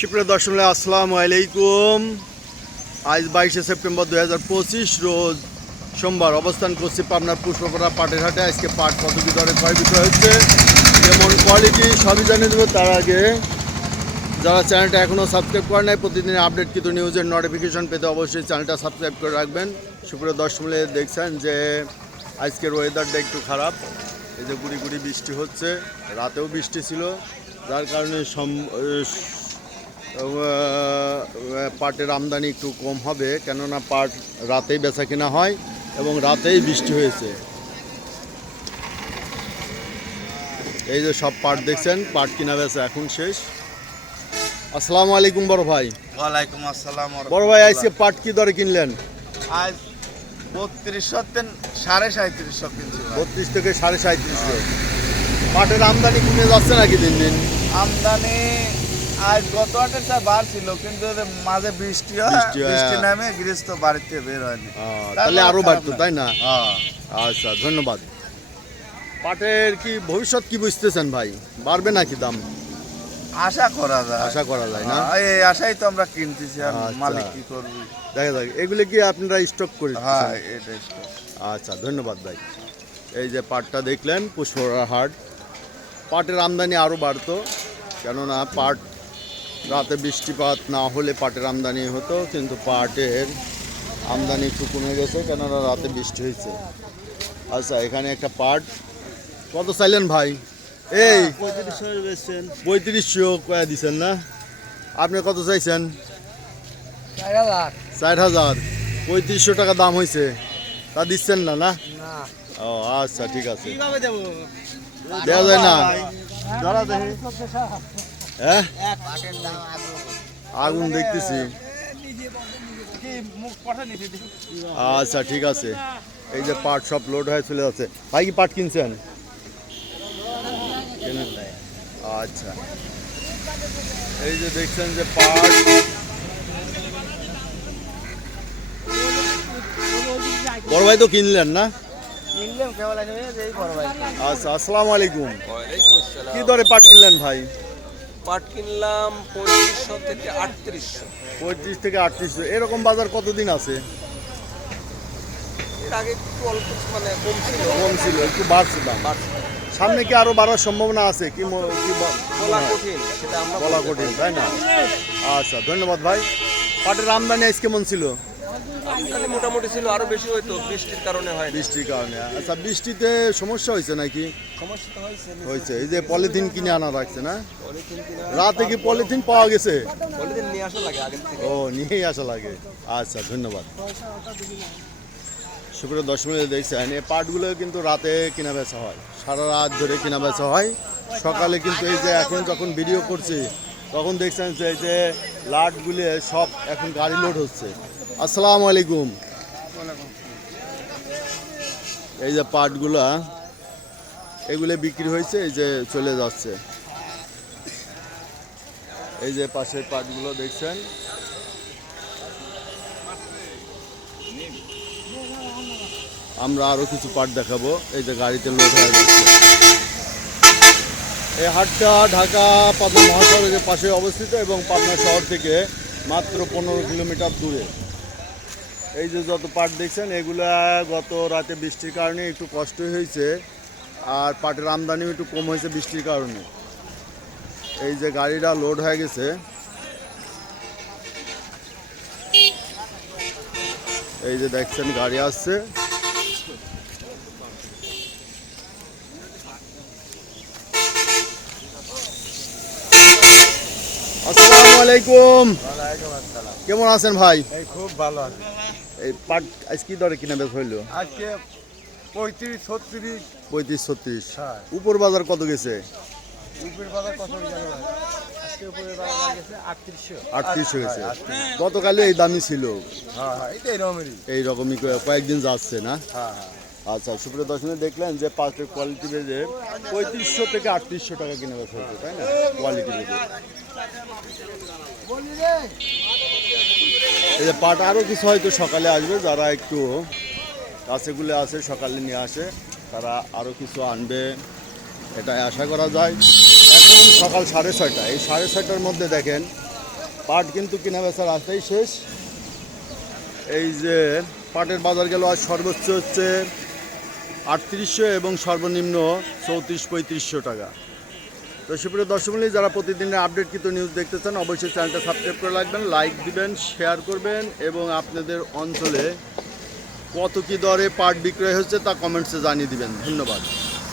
সুপ্রিয় দর্শক আসসালামু আলাইকুম। আজ বাইশে সেপ্টেম্বর দু হাজার পঁচিশ রোজ সোমবার অবস্থান করছি পাবনার পুষ্পকরা পাটের হাটে। আজকে পাট কত কি দরে ক্রয় বিক্রয় হচ্ছে যেমন কোয়ালিটি সবই জানিয়ে দেবো। তার আগে যারা চ্যানেলটা এখনও সাবস্ক্রাইব করে নাই প্রতিদিন আপডেট কিন্তু নিউজের নোটিফিকেশন পেতে অবশ্যই চ্যানেলটা সাবস্ক্রাইব করে রাখবেন। সুপ্রিয় দর্শক দেখছেন যে আজকের ওয়েদারটা একটু খারাপ। এই যে গুড়ি গুড়ি বৃষ্টি হচ্ছে, রাতেও বৃষ্টি ছিল, যার কারণে পাটের আমদানি একটু কম হবে কেননা পাট রাতেই বেচা কেনা হয় এবং রাতেই বৃষ্টি হয়েছে। এই যে সব পাট দেখছেন পাট কিনা বেচা এখন শেষ। আসসালামু আলাইকুম বড় ভাই। ওয়ালাইকুম আসসালাম বড় ভাই আজকে পাট কি দরে কিনলেন? আজ বত্রিশশো সাড়ে সাঁত্রিশশো কিনছি বত্রিশ থেকে সাড়ে সাঁত্রিশশো পাটের আমদানি কমে যাচ্ছে নাকি দিন দিন? আমদানি আজ গত আটের চা বার ছিল কিন্তু মাঝে বৃষ্টি হয় বৃষ্টি। নামে গৃহস্থ বাড়িতে বের হয়নি তাহলে আরও বাড়তো তাই না। আচ্ছা ধন্যবাদ। পাটের কি ভবিষ্যৎ কি বুঝতেছেন ভাই? বাড়বে নাকি দাম? আশা করা যায়। আশা করা যায় না? এই আশাই তো আমরা কিনতেছি আর আচ্ছা। মালিক কি করবি? দেখা যাক এগুলি কি আপনারা স্টক করে হ্যাঁ? এটাই আচ্ছা ধন্যবাদ ভাই। এই যে পাটটা দেখলেন পুষ্পরা হাট। পাটের আমদানি আরও বাড়তো কেননা পাট রাতে বৃষ্টিপাত না হলে পাটের আমদানি হতো কিন্তু পাটের আমদানি একটু কমে গেছে কেননা রাতে বৃষ্টি হয়েছে। আচ্ছা এখানে একটা পাট। কত চাইলেন ভাই? এই পঁয়ত্রিশশো কয়া দিচ্ছেন না? আপনি কত চাইছেন? ষাট হাজার। পঁয়ত্রিশশো টাকা দাম হয়েছে। তা দিচ্ছেন না না? ও আচ্ছা ঠিক আছে। দেওয়া যায় না। হ্যাঁ? আগুন। দেখতেছি। আচ্ছা ঠিক আছে। এই যে পাট সব লোড হয়ে চলে যাচ্ছে। ভাই কি পাট কিনছেন? আচ্ছা। এই যে দেখছেন যে পাট। বড় ভাই তো কিনলেন না? আচ্ছা আসসালামু আলাইকুম। কি দরে পাট কিনলেন ভাই? পাট কিনলাম পঁয়ত্রিশশো থেকে আটত্রিশশো। পঁয়ত্রিশ থেকে আটত্রিশশো। এরকম বাজার কতদিন আছে? এর আগে একটু অল্প মানে কম ছিল। কম ছিল একটু বাড়ছে দাম। সামনে কি আরও বাড়ার সম্ভাবনা আছে? কি কি বলা কঠিন সেটা আমরা বলা কঠিন তাই না? আচ্ছা ধন্যবাদ ভাই। পাটের আমদানি আজ কেমন ছিল? আমদানি মোটামুটি ছিল আরও বেশি হয়তো বৃষ্টির কারণে হয় বৃষ্টির কারণে। আচ্ছা বৃষ্টিতে সমস্যা হয়েছে নাকি? সমস্যা তো হয়েছে হয়েছে এই যে পলিথিন কিনে আনা না? রাতে কি পলিথিন পাওয়া গেছে? পলিথিন নিয়ে আসা লাগে থেকে। ও নিয়েই আসা লাগে। আচ্ছা ধন্যবাদ। শুক্র দশ মিনিট দেখছেন এই পাটগুলো কিন্তু রাতে কেনা বেচা হয়। সারা রাত ধরে কেনা বেচা হয়। সকালে কিন্তু এই যে এখন যখন ভিডিও করছি তখন দেখছেন যে এই যে লাটগুলো সব এখন গাড়ি লোড হচ্ছে। আসসালামু আলাইকুম। এই যে পাটগুলা, এগুলো বিক্রি হয়েছে, এই যে চলে যাচ্ছে। এই যে পাশের পাটগুলো দেখছেন। আমরা আরও কিছু পাট দেখাবো, এই যে গাড়িতে যাচ্ছে। এই হাটটা ঢাকা পাবনা মহাসড়কের পাশে অবস্থিত এবং পাবনা শহর থেকে মাত্র পনেরো কিলোমিটার দূরে। এই যে যত পাট দেখছেন, এগুলা গত রাতে বৃষ্টির কারণে একটু কষ্ট হয়েছে, আর পাটের আমদানিও একটু কম হয়েছে বৃষ্টির কারণে। এই যে গাড়িটা লোড হয়ে গেছে। এই যে দেখছেন, গাড়ি আসছে। আসসালামু আলাইকুম। কেমন আছেন ভাই? এই খুব ভালো আছে। এই পাট আজ কি দরে কিনা বেচ হইল? আজকে পঁয়ত্রিশ ছত্রিশ। পঁয়ত্রিশ ছত্রিশ। হ্যাঁ। উপর বাজার কত গেছে? উপের বাজার কত গতকালে এই দামই ছিল। হ্যাঁ হ্যাঁ এই রকমই। কয়েকদিন যাচ্ছে না? আচ্ছা সুপ্রিয় দর্শনে দেখলেন যে পাটের কোয়ালিটি বেজে পঁয়ত্রিশশো থেকে আটত্রিশশো টাকা কিনে বেচা হচ্ছে তাই না? কোয়ালিটি বেজে এই যে পাট আরও কিছু হয়তো সকালে আসবে, যারা একটু কাছেগুলো আছে সকালে নিয়ে আসে, তারা আরও কিছু আনবে, এটাই আশা করা যায়। এখন সকাল সাড়ে ছয়টা, এই সাড়ে ছয়টার মধ্যে দেখেন, পাট কিন্তু কেনা বেচার রাস্তাই শেষ। এই যে পাটের বাজার গেল আজ সর্বোচ্চ হচ্ছে আটত্রিশশো এবং সর্বনিম্ন চৌত্রিশ পঁয়ত্রিশশো টাকা। তো সুপ্রিয় দর্শকমূলী যারা প্রতিদিনের আপডেটকৃত নিউজ দেখতে চান অবশ্যই চ্যানেলটা সাবস্ক্রাইব করে রাখবেন লাইক দিবেন শেয়ার করবেন এবং আপনাদের অঞ্চলে কত কি দরে পাট বিক্রয় হচ্ছে তা কমেন্টসে জানিয়ে দিবেন। ধন্যবাদ।